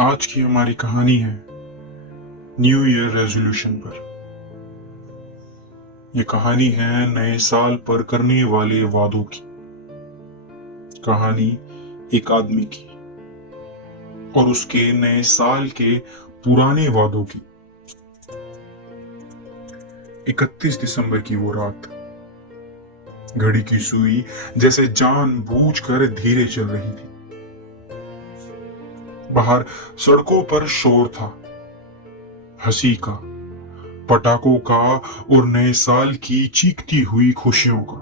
आज की हमारी कहानी है न्यू ईयर रेजोल्यूशन पर। यह कहानी है नए साल पर करने वाले वादों की। कहानी एक आदमी की और उसके नए साल के पुराने वादों की। 31 दिसंबर की वो रात, घड़ी की सुई जैसे जानबूझकर धीरे चल रही थी। बाहर सड़कों पर शोर था, हंसी का, पटाखों का और नए साल की चीखती हुई खुशियों का।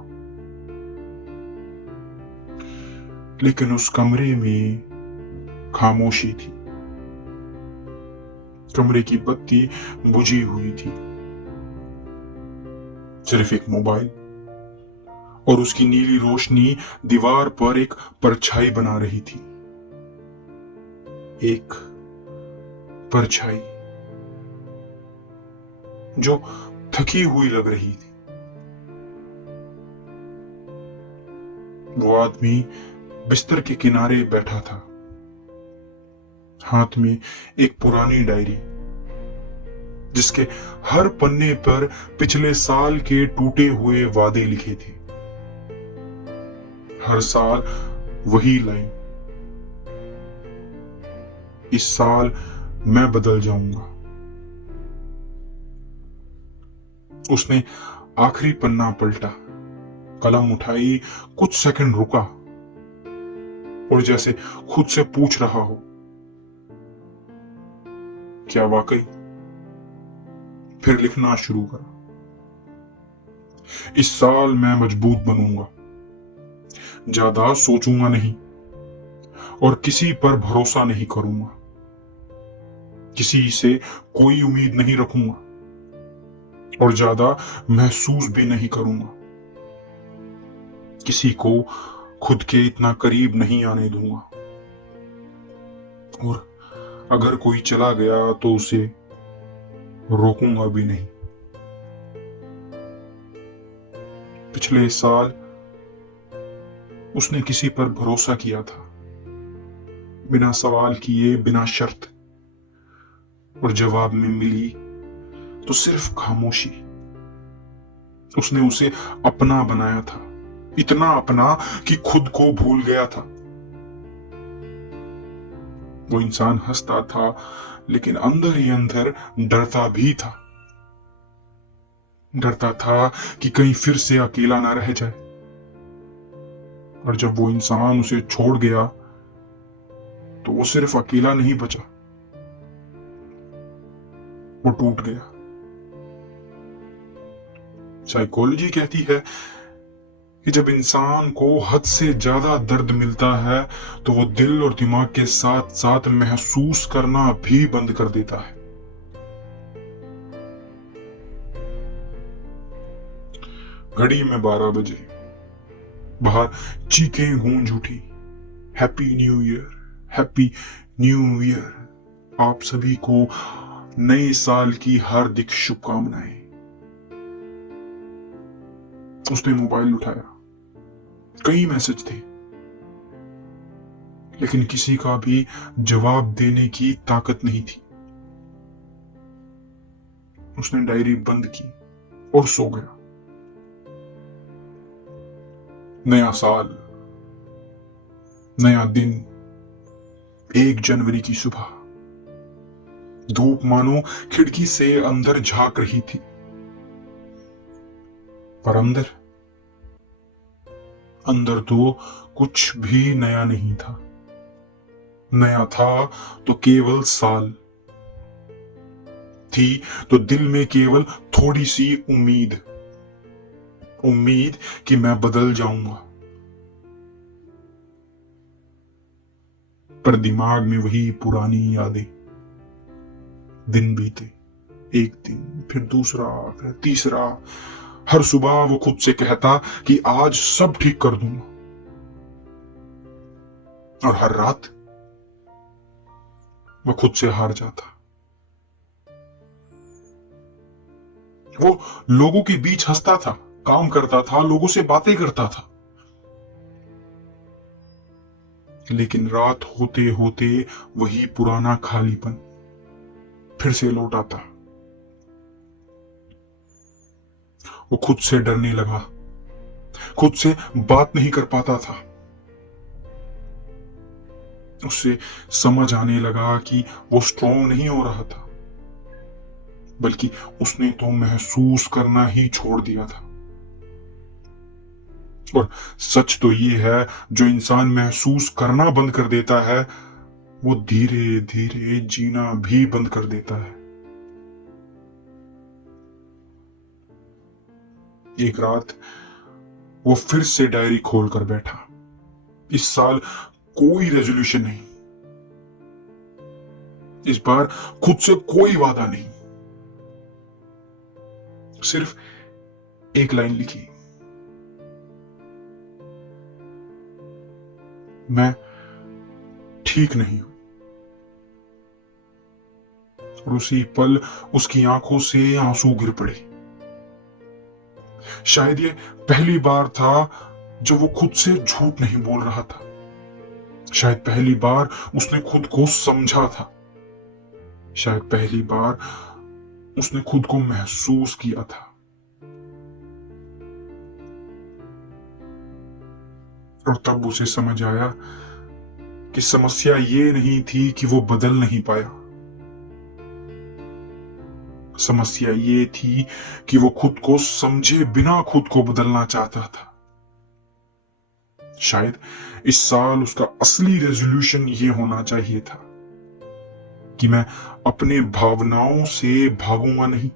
लेकिन उस कमरे में खामोशी थी। कमरे की बत्ती बुझी हुई थी। सिर्फ एक मोबाइल और उसकी नीली रोशनी दीवार पर एक परछाई बना रही थी। एक परछाई जो थकी हुई लग रही थी। वो आदमी बिस्तर के किनारे बैठा था, हाथ में एक पुरानी डायरी जिसके हर पन्ने पर पिछले साल के टूटे हुए वादे लिखे थे। हर साल वही लाइन, इस साल मैं बदल जाऊंगा। उसने आखिरी पन्ना पलटा, कलम उठाई, कुछ सेकंड रुका और जैसे खुद से पूछ रहा हो, क्या वाकई? फिर लिखना शुरू करा। इस साल मैं मजबूत बनूंगा, ज्यादा सोचूंगा नहीं और किसी पर भरोसा नहीं करूंगा, किसी से कोई उम्मीद नहीं रखूंगा और ज्यादा महसूस भी नहीं करूंगा। किसी को खुद के इतना करीब नहीं आने दूंगा और अगर कोई चला गया तो उसे रोकूंगा भी नहीं। पिछले साल उसने किसी पर भरोसा किया था, बिना सवाल किए, बिना शर्त, और जवाब में मिली तो सिर्फ खामोशी। उसने उसे अपना बनाया था, इतना अपना कि खुद को भूल गया था। वो इंसान हंसता था लेकिन अंदर ही अंदर डरता भी था। डरता था कि कहीं फिर से अकेला ना रह जाए। और जब वो इंसान उसे छोड़ गया तो वो सिर्फ अकेला नहीं बचा, वो टूट गया। साइकोलॉजी कहती है कि जब इंसान को हद से ज्यादा दर्द मिलता है तो वो दिल और दिमाग के साथ साथ महसूस करना भी बंद कर देता है। घड़ी में 12 बजे, बाहर चीखें गूंज उठी, happy new year, happy new year. आप सभी को नए साल की हार्दिक शुभकामनाएं। उसने मोबाइल उठाया, कई मैसेज थे लेकिन किसी का भी जवाब देने की ताकत नहीं थी। उसने डायरी बंद की और सो गया। नया साल, नया दिन, 1 जनवरी की सुबह। धूप मानो खिड़की से अंदर झांक रही थी, पर अंदर अंदर तो कुछ भी नया नहीं था। नया था तो केवल साल, थी तो दिल में केवल थोड़ी सी उम्मीद, उम्मीद कि मैं बदल जाऊंगा। पर दिमाग में वही पुरानी यादें। दिन बीते, एक दिन, फिर दूसरा, फिर तीसरा। हर सुबह वो खुद से कहता कि आज सब ठीक कर दूंगा, और हर रात वो खुद से हार जाता। वो लोगों के बीच हंसता था, काम करता था, लोगों से बातें करता था, लेकिन रात होते होते वही पुराना खालीपन फिर से लौट आता। वो खुद से डरने लगा, खुद से बात नहीं कर पाता था। उससे समझ आने लगा कि वो स्ट्रॉन्ग नहीं हो रहा था, बल्कि उसने तो महसूस करना ही छोड़ दिया था। और सच तो ये है, जो इंसान महसूस करना बंद कर देता है वो धीरे धीरे जीना भी बंद कर देता है। एक रात वो फिर से डायरी खोलकर बैठा। इस साल कोई रेजोल्यूशन नहीं, इस बार खुद से कोई वादा नहीं, सिर्फ एक लाइन लिखी, मैं ठीक नहीं हूं। और उसी पल उसकी आंखों से आंसू गिर पड़े। शायद ये पहली बार था जब वो खुद से झूठ नहीं बोल रहा था। शायद पहली बार उसने खुद को समझा था। शायद पहली बार उसने खुद को महसूस किया था। और तब उसे समझ आया कि समस्या ये नहीं थी कि वो बदल नहीं पाया। समस्या ये थी कि वो खुद को समझे बिना खुद को बदलना चाहता था। शायद इस साल उसका असली रेजोल्यूशन ये होना चाहिए था कि मैं अपने भावनाओं से भागूंगा नहीं,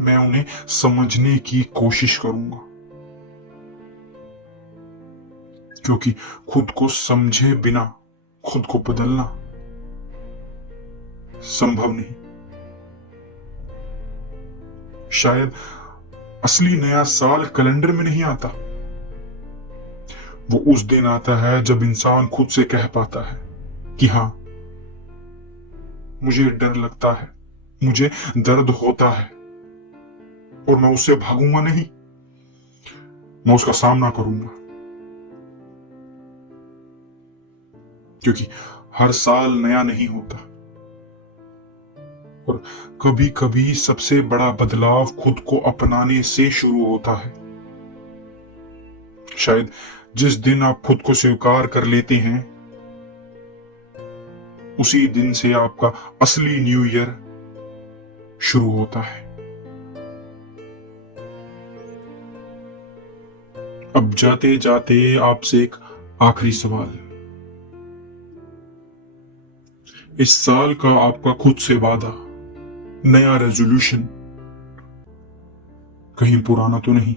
मैं उन्हें समझने की कोशिश करूंगा। क्योंकि खुद को समझे बिना खुद को बदलना संभव नहीं। शायद असली नया साल कैलेंडर में नहीं आता, वो उस दिन आता है जब इंसान खुद से कह पाता है कि हां, मुझे डर लगता है, मुझे दर्द होता है, और मैं उससे भागूंगा नहीं, मैं उसका सामना करूंगा। क्योंकि हर साल नया नहीं होता, और कभी कभी सबसे बड़ा बदलाव खुद को अपनाने से शुरू होता है। शायद जिस दिन आप खुद को स्वीकार कर लेते हैं, उसी दिन से आपका असली न्यू ईयर शुरू होता है। अब जाते जाते आपसे एक आखिरी सवाल। इस साल का आपका खुद से वादा, नया रेजोल्यूशन कहीं पुराना तो नहीं?